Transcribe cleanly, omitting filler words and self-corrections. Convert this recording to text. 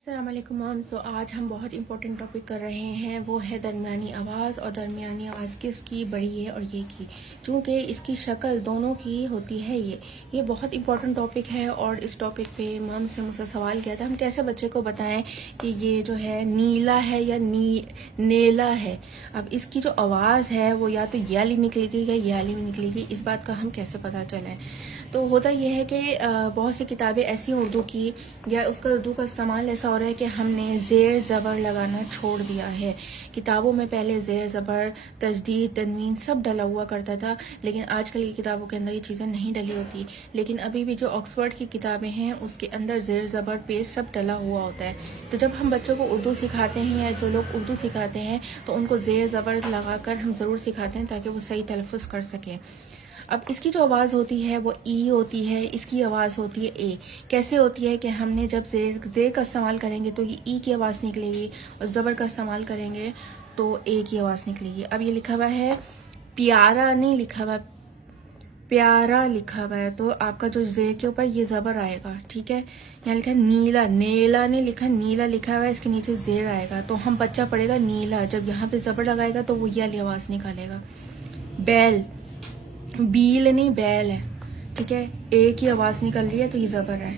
السلام علیکم میم. تو آج ہم بہت امپورٹنٹ ٹاپک کر رہے ہیں، وہ ہے درمیانی آواز. اور درمیانی آواز کس کی بڑی ہے اور یہ کی، چونکہ اس کی شکل دونوں کی ہوتی ہے. یہ بہت امپورٹنٹ ٹاپک ہے. اور اس ٹاپک پہ میم سے مجھ سے سوال کیا تھا ہم کیسے بچے کو بتائیں کہ یہ جو ہے نیلا ہے یا نیلا ہے. اب اس کی جو آواز ہے وہ یا تو یہ والی نکلے گی یا یہ والی نکلے گی، اس بات کا ہم کیسے پتہ چلیں. تو ہوتا یہ ہے کہ بہت سی کتابیں ایسی اردو کی یا اس کا اردو کا استعمال ایسا ہو رہا ہے کہ ہم نے زیر زبر لگانا چھوڑ دیا ہے. کتابوں میں پہلے زیر زبر، تشدید، تنوین سب ڈلا ہوا کرتا تھا، لیکن آج کل کی کتابوں کے اندر یہ چیزیں نہیں ڈلی ہوتی. لیکن ابھی بھی جو آکسفورڈ کی کتابیں ہیں اس کے اندر زیر زبر پیش سب ڈلا ہوا ہوتا ہے. تو جب ہم بچوں کو اردو سکھاتے ہیں یا جو لوگ اردو سکھاتے ہیں تو ان کو زیر زبر لگا کر ہم ضرور سکھاتے ہیں تاکہ وہ صحیح تلفظ کر سکیں. اب اس کی جو آواز ہوتی ہے وہ ای ہوتی ہے، اس کی آواز ہوتی ہے اے. کیسے ہوتی ہے کہ ہم نے جب زیر کا استعمال کریں گے تو یہ ای کی آواز نکلے گی، اور زبر کا استعمال کریں گے تو اے کی آواز نکلے گی. اب یہ لکھا ہوا ہے پیارا، نہیں لکھا ہوا پیارا لکھا ہوا ہے، تو آپ کا جو زیر کے اوپر یہ زبر آئے گا. ٹھیک ہے، یہاں لکھا ہے نیلا، نیلا نہیں لکھا، نیلا لکھا ہوا ہے، اس کے نیچے زیر آئے گا تو ہم بچہ پڑھے گا نیلا. جب یہاں پہ زبر لگائے گا تو وہ یہ والی آواز نکالے گا. بیل، بیل نہیں بیل ہے. ٹھیک ہے، اے کی آواز نکل رہی ہے تو یہ زبر ہے.